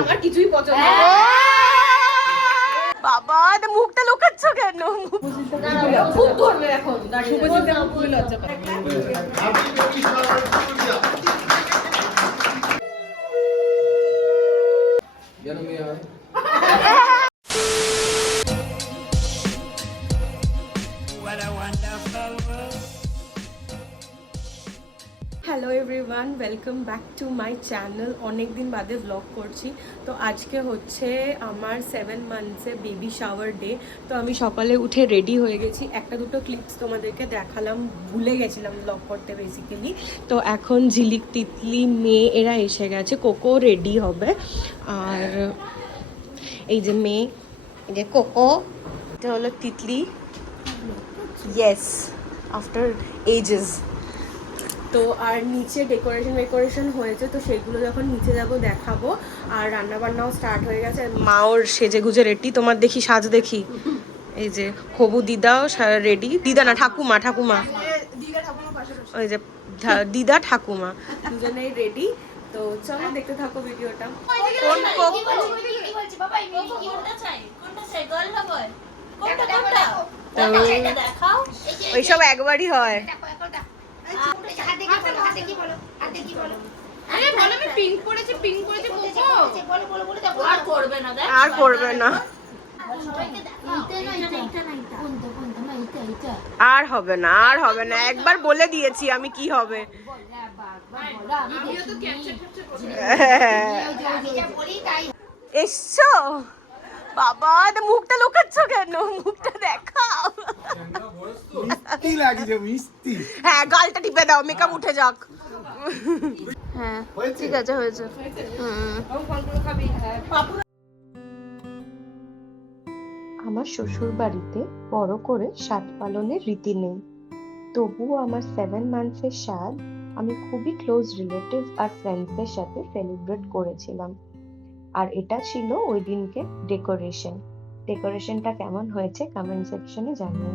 আমার কিছুই পছন্দ না। বাবা মুখটা লুকাচ্ছ কেন? খুব ধরনের এখন শুভজিৎ খুবই লজ্জা পায়। Hello everyone, welcome back to my channel. অনেক দিন বাদে ব্লগ করছি। তো আজকে হচ্ছে আমার 7 মান্থসে বেবি শাওয়ার ডে। তো আমি সকালে উঠে রেডি হয়ে গেছি। একটা দুটো ক্লিপস তোমাদেরকে দেখালাম, ভুলে গেছিলাম ব্লগ করতে বেসিক্যালি। তো এখন ঝিলিক, তিতলি, মেয়ে এরা এসে গেছে। কোকো রেডি হবে। আর এই যে মেয়ে, এই যে কোকো, এটা হলো তিতলি। Yes, after edges. তো আর নিচে ডেকোরেশন হয়েছে, তো সেগুলো যখন নিচে যাব দেখাবো। আর রান্নাবান্নাও স্টার্ট হয়ে গেছে। মা ওর সেজে গুজে রেডি, তোমার দেখি সাজ দেখি। এই যে হবু দিদাও রেডি, দিদা না ঠাকুমা, ওই যে দিদা ঠাকুমা দুজনেই রেডি। তো চলো দেখতে থাকো ভিডিওটা। ওইসব একবারই হয়। আর করবে না, আর হবে না, আর হবে না। একবার বলে দিয়েছি আমি কি হবে। এসছো বাবা, মুখটা লুকাচ্ছ কেন? মুখটা দেখাও। হ্যাঁ, গালটা টিপে দাও, মেকআপ উঠে যাক। হ্যাঁ ঠিক আছে, হয়েছে। আমার শ্বশুর বাড়িতে বড় করে স্বাদ পালনের রীতি নেই, তবুও আমার 7 মান্থসের স্বাদ আমি খুবই ক্লোজ রিলেটিভ আর ফ্রেন্ডসদের সাথে সেলিব্রেট করেছিলাম। আর এটা ছিল ওই দিনকে ডেকোরেশনটা কেমন হয়েছে কমেন্ট সেকশনে জানিও।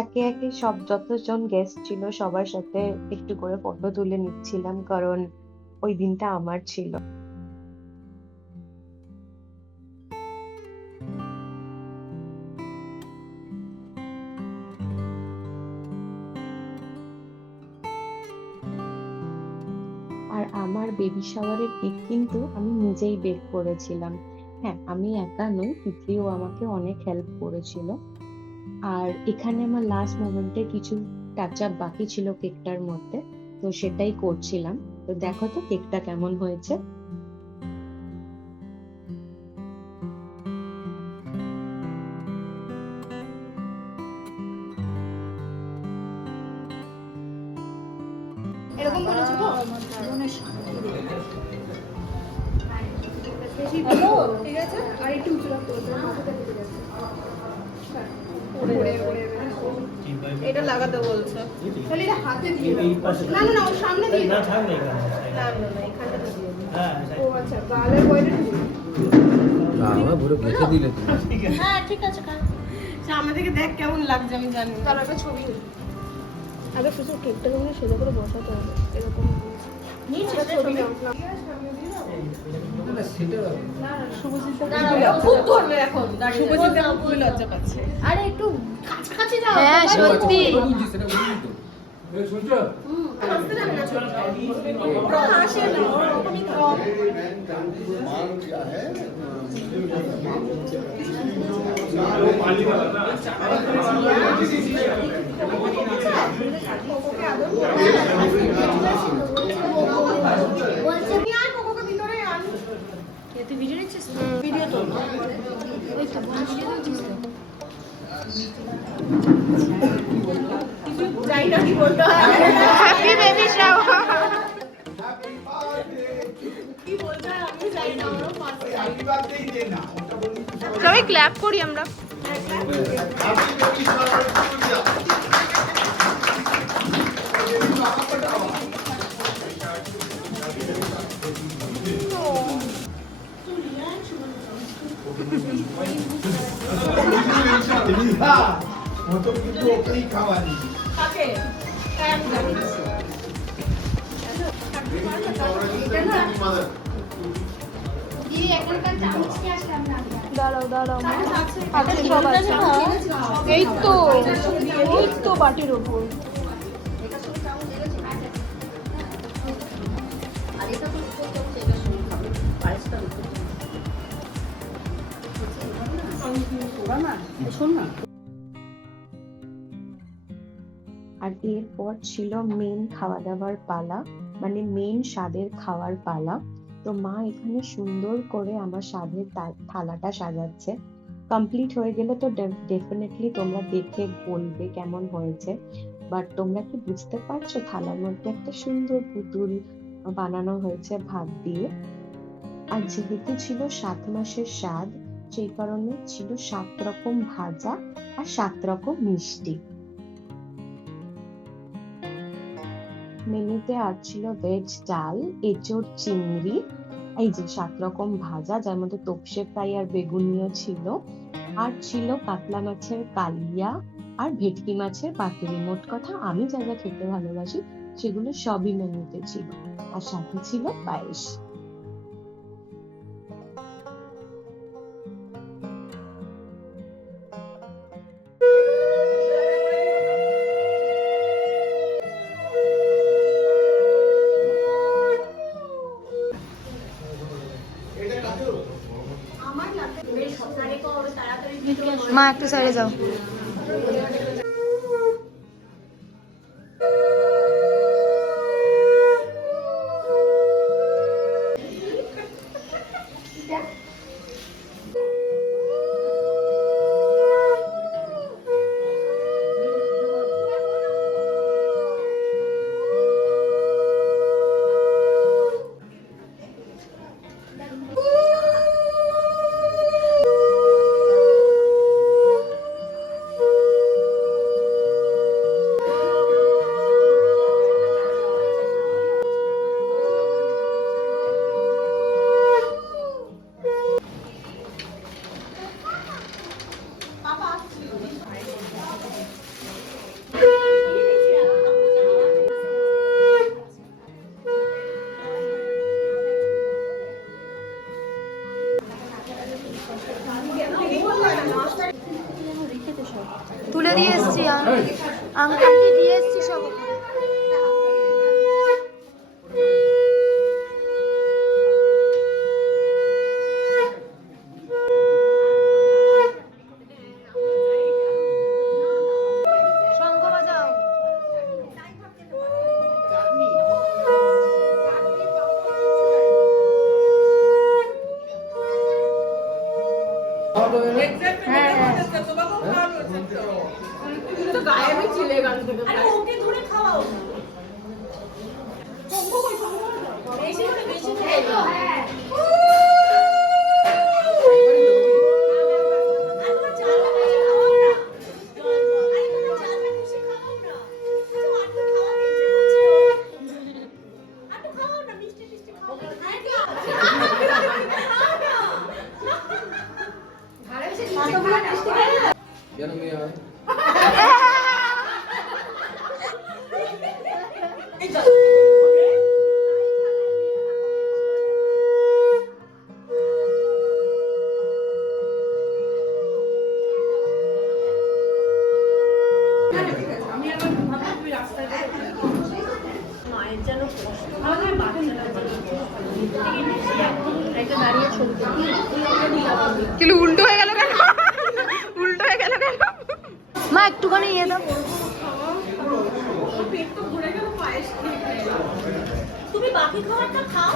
একে একে সব যতজন গেস্ট ছিল সবার সাথে একটু করে ফটো তুলে নিচ্ছিলাম, কারণ ওই দিনটা আমার ছিল। আর আমার বেবি শাওয়ারের কেক কিন্তু আমি নিজেই বেক করেছিলাম। হ্যাঁ, আমি একা নই, তিতলিও আমাকে অনেক হেল্প করেছিল। আর এখানে আমার লাস্ট মোমেন্টে কিছু টাচ আপ বাকি ছিল কেকটার মধ্যে, তো সেটাই করছিলাম। তো দেখো তো কেকটা কেমন হয়েছে। এরকম বলেছো তো? ঠিক আছে, আর একটু উঁচু রাখতে বলছো, মাথাটা কেটে যাচ্ছে। এটা লাগাতে বলছো, তাহলে এটা হাতে দিয়ে না না না, ওর সামনে দিয়ে না, সামনে না না না, এখানটা দিয়ে ও আচ্ছা, গালের বয়টা বাবা পুরো কেটে দিলে তুমি। হ্যাঁ ঠিক আছে, সামনে থেকে দেখ কেমন লাগছে, আমি জানি। তাহলে একটা ছবি আগে শুধু কেকটা যখন সোজা করে বসাতে হবে, এরকম নিচে ছবি না খুব ধরনের এখন শুভজিৎ খুবই লজ্জা পাচ্ছে। আরে একটু কাছাকাছি যাও। হ্যাঁ সত্যি শুনছো? হাসতে যাবে না, হাসে না, ওরকমই কম মান क्या है वो पानी वाला ना। কোকোকে আদর বলছে কি আর কোকোকে ভিতরে আন। তুই ভিডিও নিচ্ছিস? ভিডিও তো ওই তো ভিডিও নিচ্ছিস তো। যাই না কি বলতে হয়, হ্যাপি বেবি শাওয়ার কি বলতে হয় আমি যাই না। ওর পাশে হ্যাপি বার্থডে দে না, ওটা বলি সবাই ক্ল্যাপ করি আমরা। হ্যাপি বেবি শাওয়ার तो কিন্তু ওকেই খাওয়ানি কাকে আমি জানি না। এটা না দাঁড়াও দাঁড়াও আছে সব আছে। এই তো ওই তো বাটির ওপর। আর এরপর ছিল মেন খাওয়া দাওয়ার পালা, মানে মেন স্বাদের খাওয়ার পালা। তো মা এখানে সুন্দর করে আমার স্বাদের থালাটা সাজাচ্ছে। কমপ্লিট হয়ে গেলে তো ডেফিনেটলি তোমরা দেখে বলবে কেমন হয়েছে। বাট তোমরা কি বুঝতে পারছো, থালার মধ্যে একটা সুন্দর পুতুল বানানো হয়েছে ভাত দিয়ে। আর যেহেতু ছিল 7 মাসের স্বাদ, সেই কারণে ছিল 7 রকম ভাজা আর 7 রকম মিষ্টি। মেনুতে আর ছিল ভেজ ডাল, এঁচোড়, চিংড়ি, এই যে 7 রকম ভাজা, যার মধ্যে তোপসে ফ্রাই আর বেগুনিও ছিল। আর ছিল কাতলা মাছের কালিয়া আর ভেটকি মাছের পাতুরি। মোট কথা আমি যা যা খেতে ভালোবাসি সেগুলো সবই মেনুতে ছিল। আর সাথে ছিল পায়েস। মা একটু সাইডে যাও। তুলে দিয়ে এসছি, আংটি দিয়ে এসছি সব। কিন্তু উল্টো হয়ে গেল কেন? উল্টো হয়ে গেল কেন? মা একটুখানি ইয়ে দাও। তুমি বাকি খাবারটা খাও,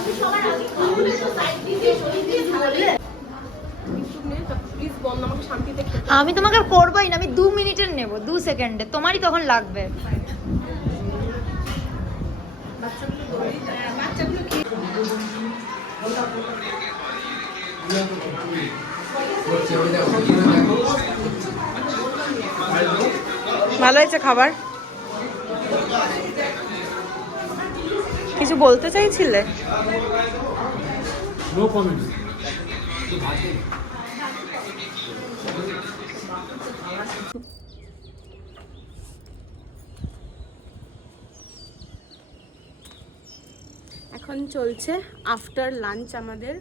তুমি সবার আগে খাও, সাইড দিয়ে শরীর দিয়ে ধরলে আমি তোমাকে করবোই না, আমি 2 মিনিটের নেব, 2 সেকেন্ডে, তোমারই তখন লাগবে। ভালো হয়েছে খাবার? কিছু বলতে চাইছিলে? No comment. এখন চলছে আফটার লাঞ্চ আমাদের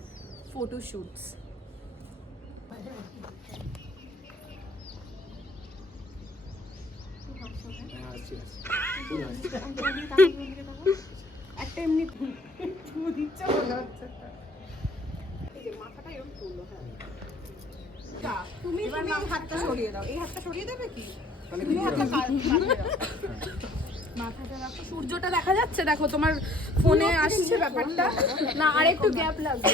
ফটো শুটস। একটা এমনি দিচ্ছে মনে হচ্ছে মাথাটা এরকম তুললো। হ্যাঁ তুমি হাতটা সরিয়ে দাও, এই হাতটা সরিয়ে দেবে কি? তুমি হাতটা মাথাটা রাখো, সূর্যটা দেখা যাচ্ছে দেখো তোমার ফোনে আসছে ব্যাপারটা না, আর একটু গ্যাপ লাগবে।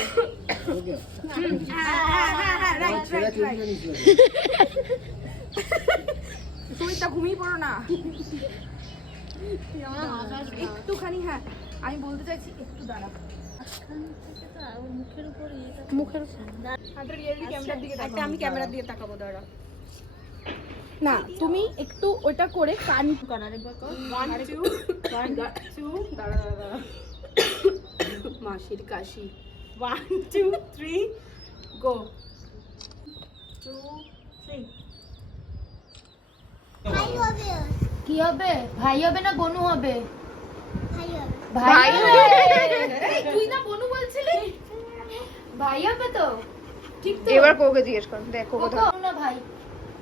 তুমি তা ঘুমিয়ে পড়ো না একটুখানি। হ্যাঁ আমি বলতে চাইছি একটু দাঁড়া, মুখের আমি ক্যামেরার দিকে তাকাবো, দাঁড়া না তুমি একটু ওটা করে কান কানারে মাসির কাশি 1 2 3 গো 2 3। কি হবে? ভাই হবে না বনু হবে? ভাই হবে। তুই না বনু বলছিলি? ভাই হবে তো? ঠিক তো। এবার কোকে জিজ্ঞেস কর, দেখো কোকো না ভাই।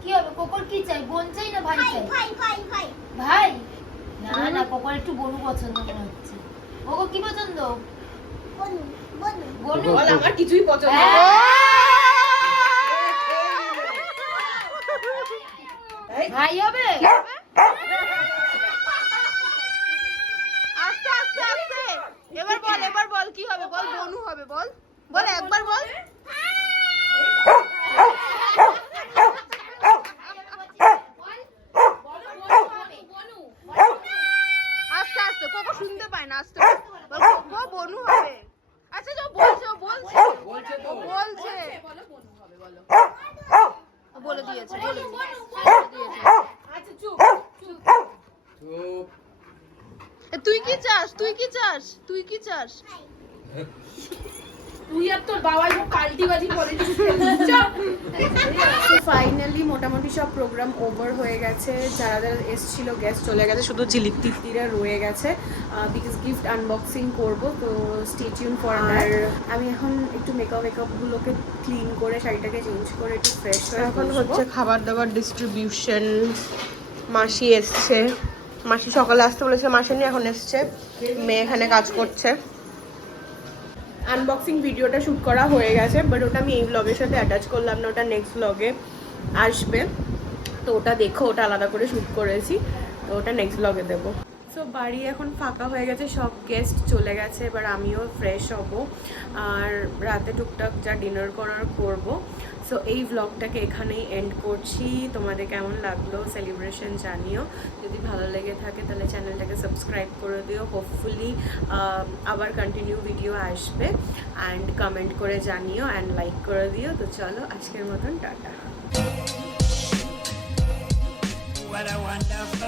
কি হবে? কোকোর কি চাই? বোন চাই না ভাই চাই? ভাই? না না, কোকোর একটু বনু পছন্দ মনে হচ্ছে। কোকো কি পছন্দ? বনু। বল আমার কিছুই পছন্দ না। ভাই হবে? আস্তে আস্তে আস্তে। এবার বল কি হবে? বল বনু হবে, বল বল একবার বল। আস্তে আস্তে, কোকো শুনতে পায় না, আস্তে বল কোকো বনু হবে। আচ্ছা যাও, বলছে বলে দিয়েছে। আচ্ছা চুপ চুপ। তুই কি চাস? তুই আর তোর বাবাই সব পাল্টিবাজি পলিটিক্স ফাইনালি মোটামুটি সব প্রোগ্রাম ওভার হয়ে গেছে। যারা যারা এসেছিল গেস্ট চলে গেছে, শুধু ঝিলিক তিপ্তিরা রয়ে গেছে বিকজ গিফট আনবক্সিং করব। তো স্টে টিউন ফর দ্যাট। আমি এখন একটু মেকআপগুলোকে ক্লিন করে শাড়িটাকে চেঞ্জ করে একটু ফ্রেশ হয়ে এখন হচ্ছে খাবার দাবার ডিস্ট্রিবিউশন। মাসি এসছে, মাসি সকালে আসতে বলেছে, মাসি নিয়ে এখন এসছে। মেয়ে এখানে কাজ করছে। আনবক্সিং ভিডিওটা শ্যুট করা হয়ে গেছে, বাট ওটা আমি এই ব্লগের সাথে অ্যাটাচ করলাম না, ওটা নেক্সট ব্লগে আসবে। তো ওটা দেখো, ওটা আলাদা করে শ্যুট করেছি, তো ওটা নেক্সট ব্লগে দেবো। সো বাড়ি এখন ফাঁকা হয়ে গেছে, সব গেস্ট চলে গেছে, এবার আমিও ফ্রেশ হব আর রাতে টুকটাক যা ডিনার করার করব। সো এই ব্লগটাকে এখানেই এন্ড করছি। তোমাদের কেমন লাগলো সেলিব্রেশন জানিও, যদি ভালো লেগে থাকে তাহলে চ্যানেলটাকে সাবস্ক্রাইব করে দিও। হোপফুলি আবার কন্টিনিউ ভিডিও আসবে, অ্যান্ড কমেন্ট করে জানিও অ্যান্ড লাইক করে দিও। তো চলো আজকের মতন টাটা। What a wonderful